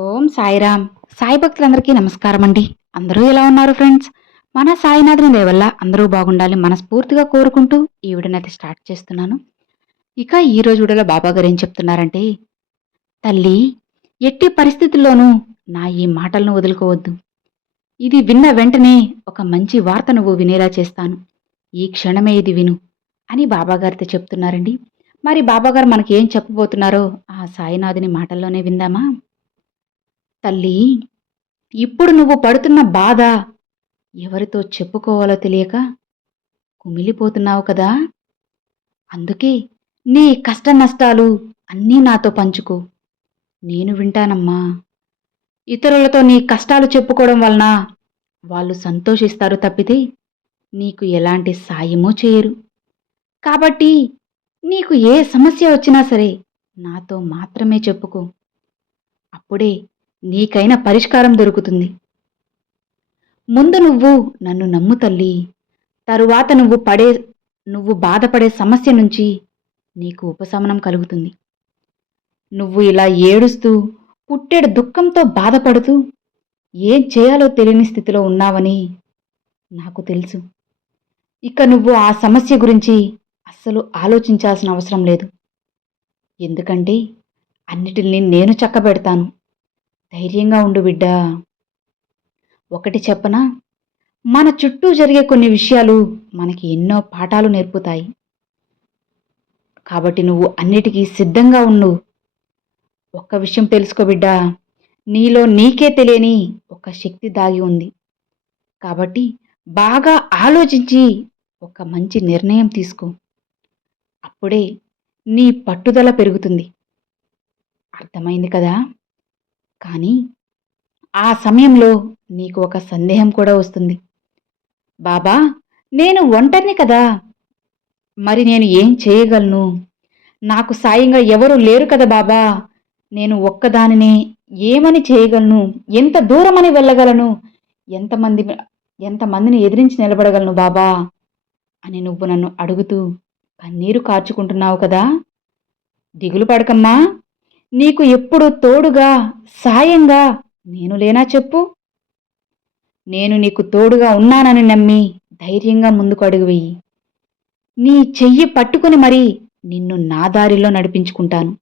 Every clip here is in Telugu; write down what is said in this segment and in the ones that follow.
ఓం సాయిరామ్. సాయి భక్తులందరికీ నమస్కారం అండి అందరూ ఎలా ఉన్నారు ఫ్రెండ్స్? మన సాయినాథుని దేవల్ల అందరూ బాగుండాలి మనస్ఫూర్తిగా కోరుకుంటూ ఈ వీడియోనైతే స్టార్ట్ చేస్తున్నాను. ఇక ఈ రోజు వీడియోలో బాబా గారు ఏం చెప్తున్నారంటే తల్లి ఎట్టి పరిస్థితుల్లోనూ నా ఈ మాటలను వదులుకోవద్దు. ఇది విన్న వెంటనే ఒక మంచి వార్త నువ్వు వినేలా చేస్తాను. ఈ క్షణమే ఇది విను అని బాబాగారితో చెప్తున్నారండి. మరి బాబాగారు మనకి ఏం చెప్పబోతున్నారో ఆ సాయినాథుని మాటల్లోనే విందామా? తల్లి ఇప్పుడు నువ్వు పడుతున్న బాధ ఎవరితో చెప్పుకోవాలో తెలియక కుమిలిపోతున్నావు కదా. అందుకే నీ కష్ట నష్టాలు అన్నీ నాతో పంచుకో. నేను వింటానమ్మా. ఇతరులతో నీ కష్టాలు చెప్పుకోవడం వలన వాళ్ళు సంతోషిస్తారు తప్పితే నీకు ఎలాంటి సాయమో చేయరు. కాబట్టి నీకు ఏ సమస్య వచ్చినా సరే నాతో మాత్రమే చెప్పుకో. అప్పుడే నీకైన పరిష్కారం దొరుకుతుంది. ముందు నువ్వు నన్ను నమ్ము తల్లి. తరువాత నువ్వు పడే నువ్వు బాధపడే సమస్య నుంచి నీకు ఉపశమనం కలుగుతుంది. నువ్వు ఇలా ఏడుస్తూ పుట్టెడు దుఃఖంతో బాధపడుతూ ఏం చేయాలో తెలియని స్థితిలో ఉన్నావని నాకు తెలుసు. ఇక నువ్వు ఆ సమస్య గురించి అస్సలు ఆలోచించాల్సిన అవసరం లేదు. ఎందుకంటే అన్నిటిని నేను చక్కబెడతాను. ధైర్యంగా ఉండు బిడ్డా. ఒకటి చెప్పనా? మన చుట్టూ జరిగే కొన్ని విషయాలు మనకి ఎన్నో పాఠాలు నేర్పుతాయి. కాబట్టి నువ్వు అన్నిటికీ సిద్ధంగా ఉండు. ఒక్క విషయం తెలుసుకో బిడ్డా. నీలో నీకే తెలియని ఒక శక్తి దాగి ఉంది. కాబట్టి బాగా ఆలోచించి ఒక మంచి నిర్ణయం తీసుకో. అప్పుడే నీ పట్టుదల పెరుగుతుంది. అర్థమైంది కదా? కానీ ఆ సమయంలో నీకు ఒక సందేహం కూడా వస్తుంది. బాబా నేను ఒంటరిని కదా. మరి నేను ఏం చేయగలను? నాకు సాయంగా ఎవరూ లేరు కదా బాబా. నేను ఒక్కదానినే ఏమని చేయగలను? ఎంత దూరమని వెళ్ళగలను? ఎంతమంది ఎంతమందిని ఎదిరించి నిలబడగలను బాబా? అని నువ్వు నన్ను అడుగుతూ కన్నీరు కార్చుకుంటున్నావు కదా. దిగులు పడకమ్మా. నీకు ఎప్పుడు తోడుగా సాయంగా నేను లేనా చెప్పు? నేను నీకు తోడుగా ఉన్నానని నమ్మి ధైర్యంగా ముందుకు అడుగు వెయ్యి నీ చెయ్యి పట్టుకుని మరీ నిన్ను నా దారిలో నడిపించుకుంటాను.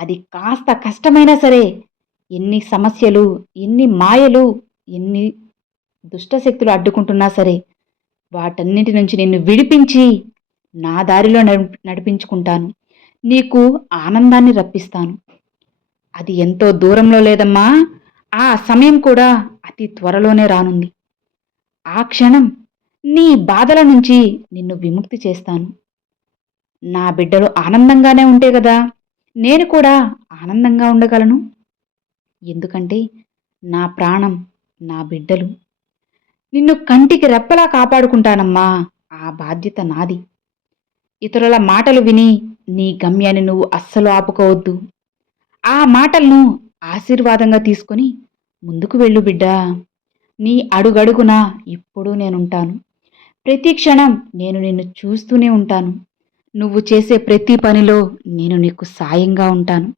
అది కాస్త కష్టమైనా సరే ఎన్ని సమస్యలు ఎన్ని మాయలు ఎన్ని దుష్టశక్తులు అడ్డుకుంటున్నా సరే వాటన్నిటి నుంచి నిన్ను విడిపించి నా దారిలో నడి- నడిపించుకుంటాను. నీకు ఆనందాన్ని రప్పిస్తాను. అది ఎంతో దూరంలో లేదమ్మా. ఆ సమయం కూడా అతి త్వరలోనే రానుంది. ఆ క్షణం నీ బాధల నుంచి నిన్ను విముక్తి చేస్తాను. నా బిడ్డలు ఆనందంగానే ఉంటే కదా నేను కూడా ఆనందంగా ఉండగలను. ఎందుకంటే నా ప్రాణం నా బిడ్డలు. నిన్ను కంటికి రెప్పలా కాపాడుకుంటానమ్మా ఆ బాధ్యత నాది. ఇతరుల మాటలు విని నీ గమ్యాన్ని నువ్వు అస్సలు ఆపుకోవద్దు. ఆ మాటలను ఆశీర్వాదంగా తీసుకొని ముందుకు వెళ్ళు బిడ్డా. నీ అడుగడుగున ఎప్పుడూ నేనుంటాను. ప్రతి క్షణం నేను నిన్ను చూస్తూనే ఉంటాను. నువ్వు చేసే ప్రతి పనిలో నేను నీకు సాయంగా ఉంటాను.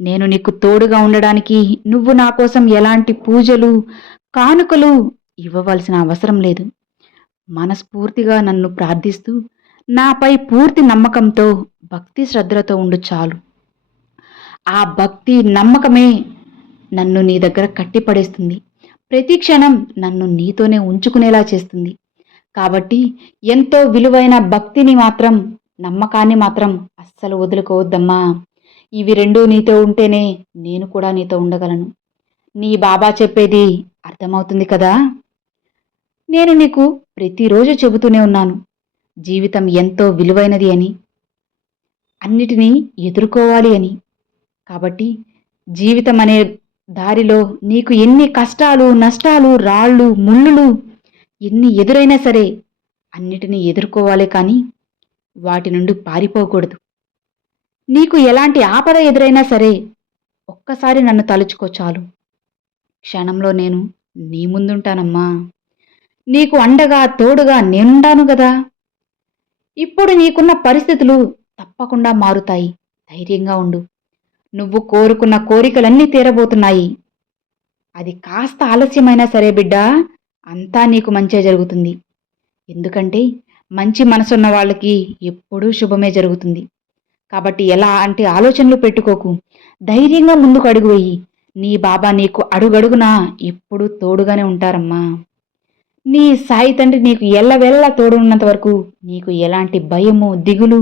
నేను నీకు తోడుగా ఉండడానికి నువ్వు నా కోసం ఎలాంటి పూజలు కానుకలు ఇవ్వవలసిన అవసరం లేదు. మనస్ఫూర్తిగా నన్ను ప్రార్థిస్తూ నాపై పూర్తి నమ్మకంతో భక్తి శ్రద్ధలతో ఉండు చాలు. ఆ భక్తి నమ్మకమే నన్ను నీ దగ్గర కట్టిపడేస్తుంది. ప్రతి క్షణం నన్ను నీతోనే ఉంచుకునేలా చేస్తుంది. కాబట్టి ఎంతో విలువైన భక్తిని మాత్రం నమ్మకాన్ని మాత్రం అస్సలు వదులుకోవద్దమ్మా. ఇవి రెండూ నీతో ఉంటేనే నేను కూడా నీతో ఉండగలను. నీ బాబా చెప్పేది అర్థమవుతుంది కదా? నేను నీకు ప్రతిరోజు చెబుతూనే ఉన్నాను. జీవితం ఎంతో విలువైనది అని. అన్నిటినీ ఎదుర్కోవాలి అని. కాబట్టి జీవితం అనే దారిలో నీకు ఎన్ని కష్టాలు నష్టాలు రాళ్ళు ముళ్ళులు ఎన్ని ఎదురైనా సరే అన్నిటినీ ఎదుర్కోవాలి కానీ వాటి నుండి పారిపోకూడదు. నీకు ఎలాంటి ఆపద ఎదురైనా సరే ఒక్కసారి నన్ను తలుచుకో చాలు. క్షణంలో నేను నీ ముందుంటానమ్మా. నీకు అండగా తోడుగా నేనుండాను కదా. ఇప్పుడు నీకున్న పరిస్థితులు తప్పకుండా మారుతాయి. ధైర్యంగా ఉండు. నువ్వు కోరుకున్న కోరికలన్నీ తీరబోతున్నాయి. అది కాస్త ఆలస్యమైనా సరే బిడ్డా అంతా నీకు మంచే జరుగుతుంది. ఎందుకంటే మంచి మనసున్న వాళ్ళకి ఎప్పుడూ శుభమే జరుగుతుంది. కాబట్టి ఎలా అంటే ఆలోచనలు పెట్టుకోకు. ధైర్యంగా ముందుకు అడుగు వెయ్యి నీ బాబా నీకు అడుగడుగునా ఎప్పుడూ తోడుగానే ఉంటారమ్మా. నీ సాయి తండ్రి నీకు ఎల్లవెల్లా తోడున్నంత వరకు నీకు ఎలాంటి భయము దిగులు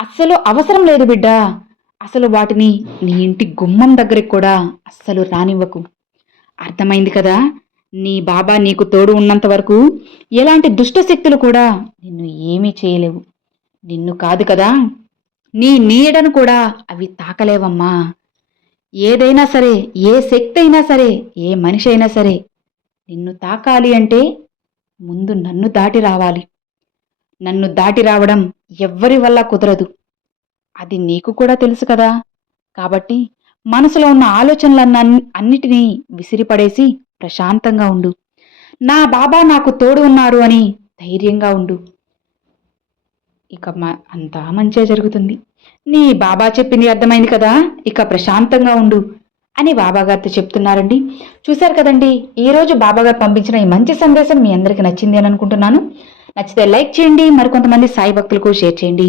అస్సలు అవసరం లేదు బిడ్డా. అసలు వాటిని నీ ఇంటి గుమ్మం దగ్గరికి కూడా అస్సలు రానివ్వకు. అర్థమైంది కదా? నీ బాబా నీకు తోడు ఉన్నంత వరకు ఎలాంటి దుష్ట శక్తులు కూడా నిన్ను ఏమీ చేయలేవు. నిన్ను కాదు కదా? నీ నీడను కూడా అవి తాకలేవమ్మా. ఏదైనా సరే ఏ శక్తి అయినా సరే ఏ మనిషి అయినా సరే నిన్ను తాకాలి అంటే ముందు నన్ను దాటి రావాలి. నన్ను దాటి రావడం ఎవ్వరి వల్ల కుదరదు. అది నీకు కూడా తెలుసు కదా. కాబట్టి మనసులో ఉన్న ఆలోచనలన్న అన్నిటినీ విసిరిపడేసి ప్రశాంతంగా ఉండు. నా బాబా నాకు తోడు ఉన్నారు అని ధైర్యంగా ఉండు. ఇక మా అంతా మంచిగా జరుగుతుంది. నీ బాబా చెప్పింది అర్థమైంది కదా ఇక ప్రశాంతంగా ఉండు అని బాబాగారితో చెప్తున్నారండి. చూశారు కదండి ఈరోజు బాబాగారు పంపించిన ఈ మంచి సందేశం మీ అందరికీ నచ్చింది అని అనుకుంటున్నాను. నచ్చితే లైక్ చేయండి మరికొంతమంది సాయి భక్తులకు షేర్ చేయండి.